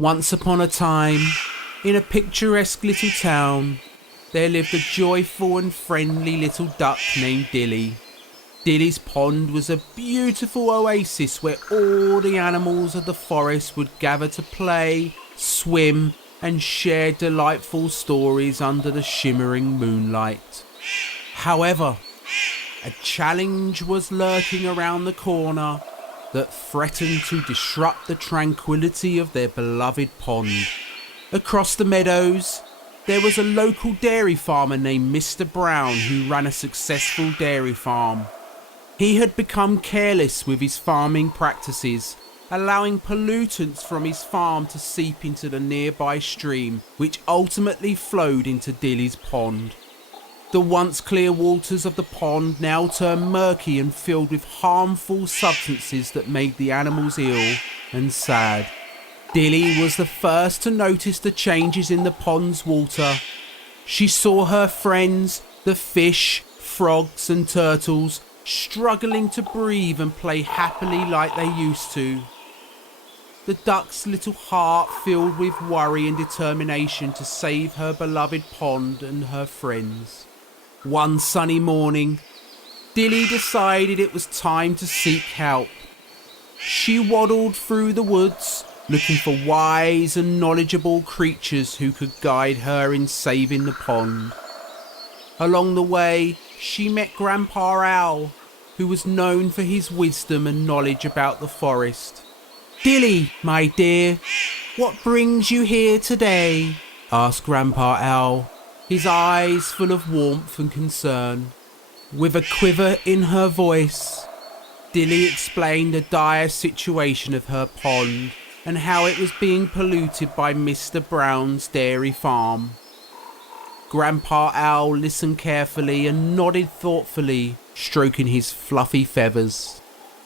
Once upon a time, in a picturesque little town, there lived a joyful and friendly little duck named Dilly. Dilly's pond was a beautiful oasis where all the animals of the forest would gather to play, swim, and share delightful stories under the shimmering moonlight. However, a challenge was lurking around the corner that threatened to disrupt the tranquility of their beloved pond. Across the meadows, there was a local dairy farmer named Mr. Brown who ran a successful dairy farm. He had become careless with his farming practices, allowing pollutants from his farm to seep into the nearby stream, which ultimately flowed into Dilly's pond. The once clear waters of the pond now turned murky and filled with harmful substances that made the animals ill and sad. Dilly was the first to notice the changes in the pond's water. She saw her friends, the fish, frogs and turtles, struggling to breathe and play happily like they used to. The duck's little heart filled with worry and determination to save her beloved pond and her friends. One sunny morning, Dilly decided it was time to seek help. She waddled through the woods, looking for wise and knowledgeable creatures who could guide her in saving the pond. Along the way, she met Grandpa Owl, who was known for his wisdom and knowledge about the forest. "Dilly, my dear, what brings you here today?" asked Grandpa Owl, his eyes full of warmth and concern. With a quiver in her voice, Dilly explained the dire situation of her pond and how it was being polluted by Mr. Brown's dairy farm. Grandpa Owl listened carefully and nodded thoughtfully, stroking his fluffy feathers.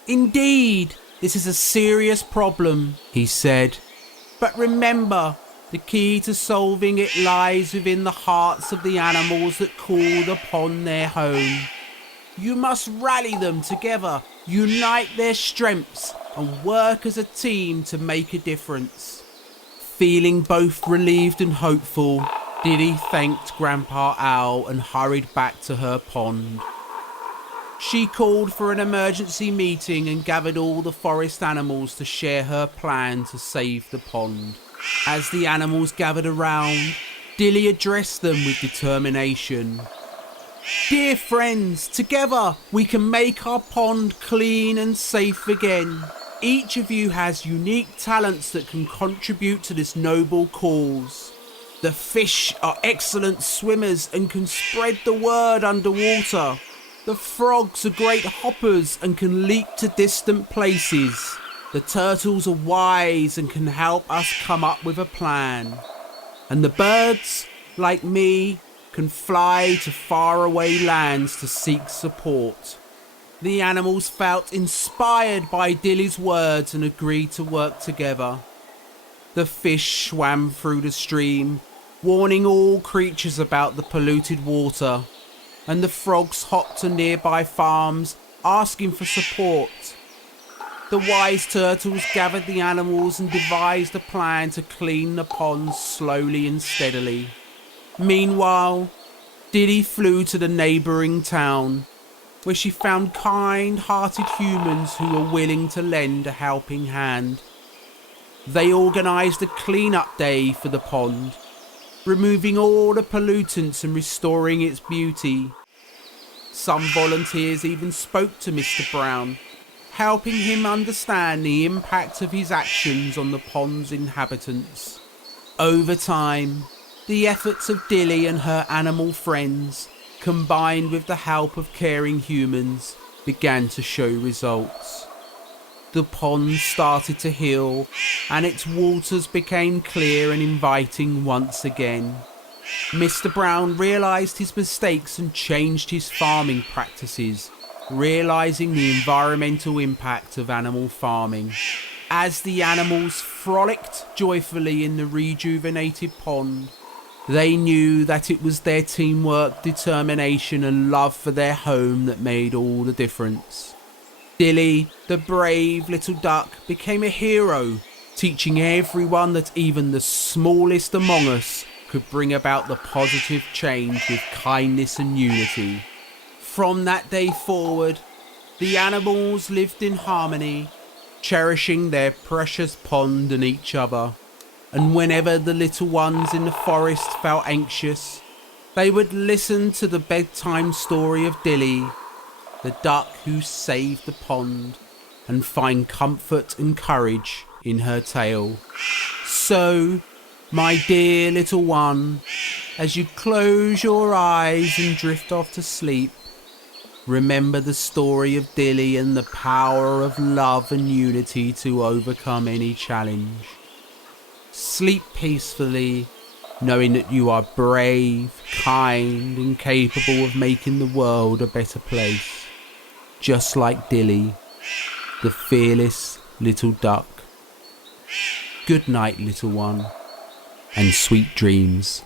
"Indeed, this is a serious problem," he said. "But remember, the key to solving it lies within the hearts of the animals that call the pond their home. You must rally them together, unite their strengths, and work as a team to make a difference." Feeling both relieved and hopeful, Dilly thanked Grandpa Owl and hurried back to her pond. She called for an emergency meeting and gathered all the forest animals to share her plan to save the pond. As the animals gathered around, Dilly addressed them with determination. "Dear friends, together we can make our pond clean and safe again. Each of you has unique talents that can contribute to this noble cause. The fish are excellent swimmers and can spread the word underwater. The frogs are great hoppers and can leap to distant places. The turtles are wise and can help us come up with a plan. And the birds, like me, can fly to faraway lands to seek support." The animals felt inspired by Dilly's words and agreed to work together. The fish swam through the stream, warning all creatures about the polluted water, and the frogs hopped to nearby farms, asking for support. The wise turtles gathered the animals and devised a plan to clean the ponds slowly and steadily. Meanwhile, Dilly flew to the neighbouring town, where she found kind-hearted humans who were willing to lend a helping hand. They organised a clean-up day for the pond, removing all the pollutants and restoring its beauty. Some volunteers even spoke to Mr. Brown, helping him understand the impact of his actions on the pond's inhabitants. Over time, the efforts of Dilly and her animal friends, combined with the help of caring humans, began to show results. The pond started to heal, and its waters became clear and inviting once again. Mr. Brown realised his mistakes and changed his farming practices, realising the environmental impact of animal farming. As the animals frolicked joyfully in the rejuvenated pond, they knew that it was their teamwork, determination and love for their home that made all the difference. Dilly, the brave little duck, became a hero, teaching everyone that even the smallest among us could bring about the positive change with kindness and unity. From that day forward, the animals lived in harmony, cherishing their precious pond and each other. And whenever the little ones in the forest felt anxious, they would listen to the bedtime story of Dilly, the duck who saved the pond, and find comfort and courage in her tale. So, my dear little one, as you close your eyes and drift off to sleep, remember the story of Dilly and the power of love and unity to overcome any challenge. Sleep peacefully, knowing that you are brave, kind, and capable of making the world a better place. Just like Dilly, the fearless little duck. Good night, little one, and sweet dreams.